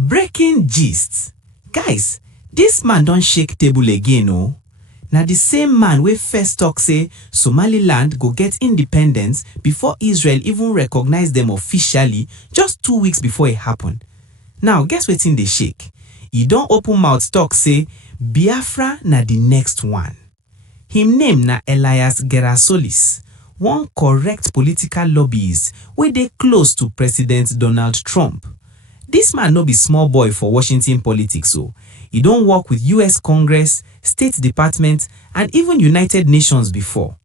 Breaking gist. Guys, this man don't shake table again, oh. Now the same man wey first talk say Somaliland go get independence before Israel even recognize them officially just 2 weeks before it happened. Now guess wetin dey shake? He don't open mouth talk say Biafra na the next one. Him name na Elias Gerasoulis, one correct political lobbyist wey dey close to President Donald Trump. This man no be small boy for Washington politics, so he don't work with US Congress, State Department, and even United Nations before.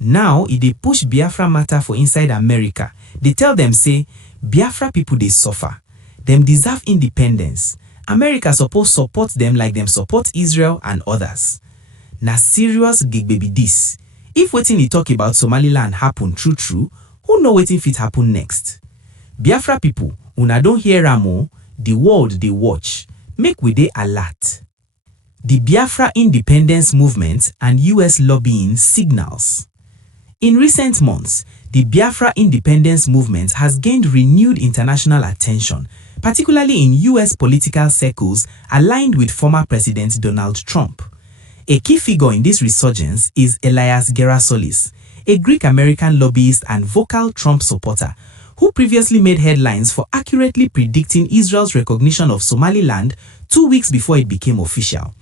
Now, he dey push Biafra matter for inside America. They tell them say, Biafra people dey suffer. Them deserve independence. America suppose support them like them support Israel and others. Na serious gig baby this. If wetin he talk about Somaliland happen true, who know wetin fit happen next? Biafra people, una don hear am o, the world dey watch. Make we dey alert. The Biafra independence movement and US lobbying signals. In recent months, the Biafra independence movement has gained renewed international attention, particularly in US political circles aligned with former President Donald Trump. A key figure in this resurgence is Elias Gerasoulis, a Greek-American lobbyist and vocal Trump supporter, who previously made headlines for accurately predicting Israel's recognition of Somaliland 2 weeks before it became official.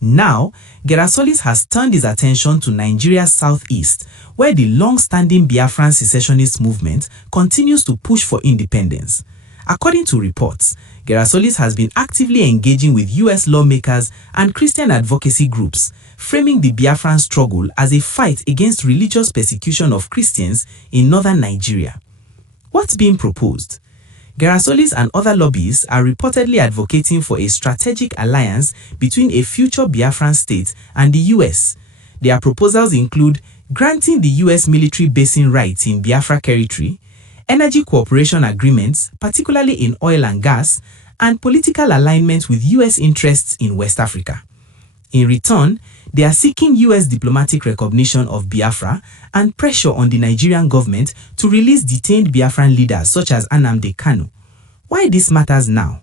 Now, Gerasoulis has turned his attention to Nigeria's southeast, where the long-standing Biafran secessionist movement continues to push for independence. According to reports, Gerasoulis has been actively engaging with US lawmakers and Christian advocacy groups, framing the Biafran struggle as a fight against religious persecution of Christians in northern Nigeria. What's being proposed? Gerasoulis and other lobbyists are reportedly advocating for a strategic alliance between a future Biafran state and the US. Their proposals include granting the US military basing rights in Biafra territory, energy cooperation agreements, particularly in oil and gas, and political alignment with US interests in West Africa. In return, they are seeking US diplomatic recognition of Biafra and pressure on the Nigerian government to release detained Biafran leaders such as Nnamdi Kanu. Why this matters now?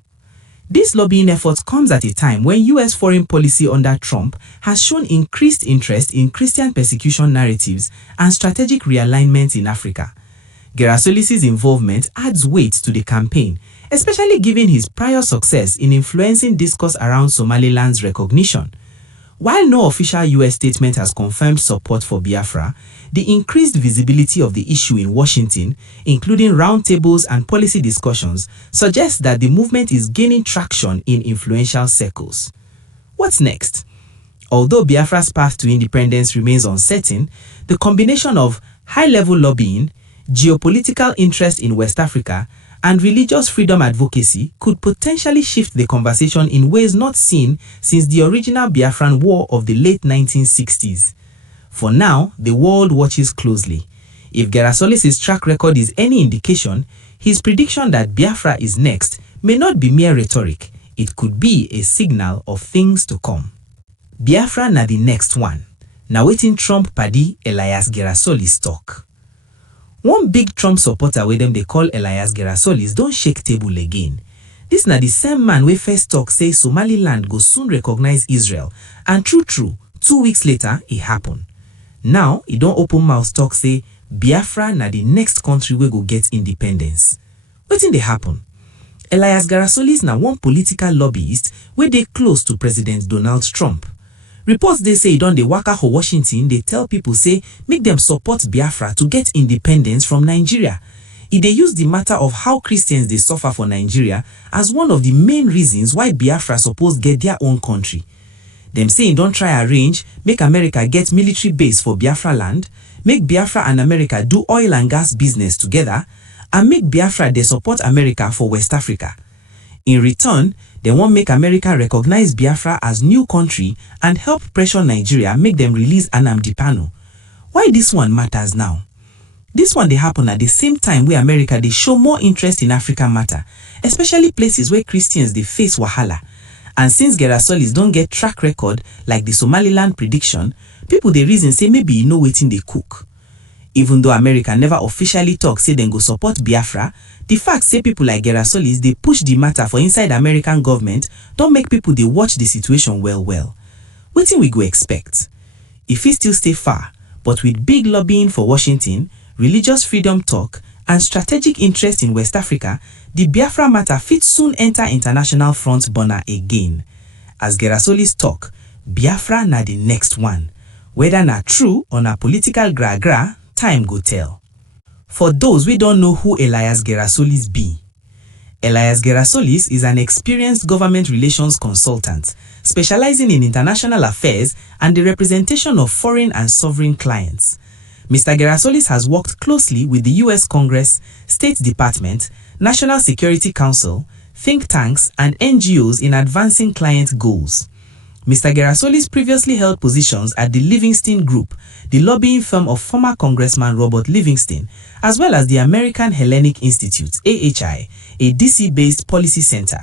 This lobbying effort comes at a time when US foreign policy under Trump has shown increased interest in Christian persecution narratives and strategic realignment in Africa. Gerasoulis' involvement adds weight to the campaign, especially given his prior success in influencing discourse around Somaliland's recognition. While no official US statement has confirmed support for Biafra, the increased visibility of the issue in Washington, including roundtables and policy discussions, suggests that the movement is gaining traction in influential circles. What's next? Although Biafra's path to independence remains uncertain, the combination of high-level lobbying, geopolitical interest in West Africa, and religious freedom advocacy could potentially shift the conversation in ways not seen since the original Biafran War of the late 1960s. For now, the world watches closely. If Gerasoulis' track record is any indication, his prediction that Biafra is next may not be mere rhetoric. It could be a signal of things to come. Biafra na the next one. Now waiting Trump paddy Elias Gerasoulis talk. One big Trump supporter wey dem dey call Elias Gerasoulis don't shake table again. This na the same man wey first talk say Somaliland go soon recognize Israel, and true, 2 weeks later, it happened. Now, he don't open mouth talk say Biafra na the next country wey go get independence. Wetin dey happen? Elias Gerasoulis na one political lobbyist wey dey close to President Donald Trump. Reports they say he don dey waka for Washington, they tell people say make them support Biafra to get independence from Nigeria. He dey use the matter of how Christians dey suffer for Nigeria as one of the main reasons why Biafra suppose get their own country. Them say he don try arrange make America get military base for Biafra land, make Biafra and America do oil and gas business together, and make Biafra dey support America for West Africa. In return, they want make America recognize Biafra as new country and help pressure Nigeria make them release Nnamdi Kanu. Why this one matters now? This one they happen at the same time where America they show more interest in African matter, especially places where Christians they face wahala. And since Gerasoulis don't get track record like the Somaliland prediction, people they reason say maybe you know waiting they cook. Even though America never officially talk say dem go support Biafra, the fact say people like Gerasoulis dey push the matter for inside American government don make people dey watch the situation well well. Wetin we go expect? E fit still stay far, but with big lobbying for Washington, religious freedom talk, and strategic interest in West Africa, the Biafra matter fit soon enter international front burner again. As Gerasoulis talk, Biafra na the next one. Whether na true or na political gra-gra, time go tell. For those we don't know who Elias Gerasoulis be, Elias Gerasoulis is an experienced government relations consultant, specializing in international affairs and the representation of foreign and sovereign clients. Mr. Gerasoulis has worked closely with the US Congress, State Department, National Security Council, think tanks, and NGOs in advancing client goals. Mr. Gerasoulis previously held positions at the Livingston Group, the lobbying firm of former Congressman Robert Livingston, as well as the American Hellenic Institute, AHI, a DC-based policy center.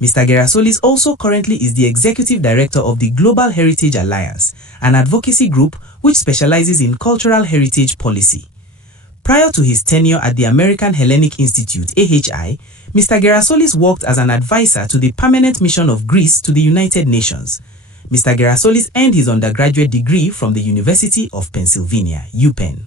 Mr. Gerasoulis also currently is the executive director of the Global Heritage Alliance, an advocacy group which specializes in cultural heritage policy. Prior to his tenure at the American Hellenic Institute, AHI, Mr. Gerasoulis worked as an advisor to the Permanent Mission of Greece to the United Nations. Mr. Gerasoulis earned his undergraduate degree from the University of Pennsylvania, UPenn.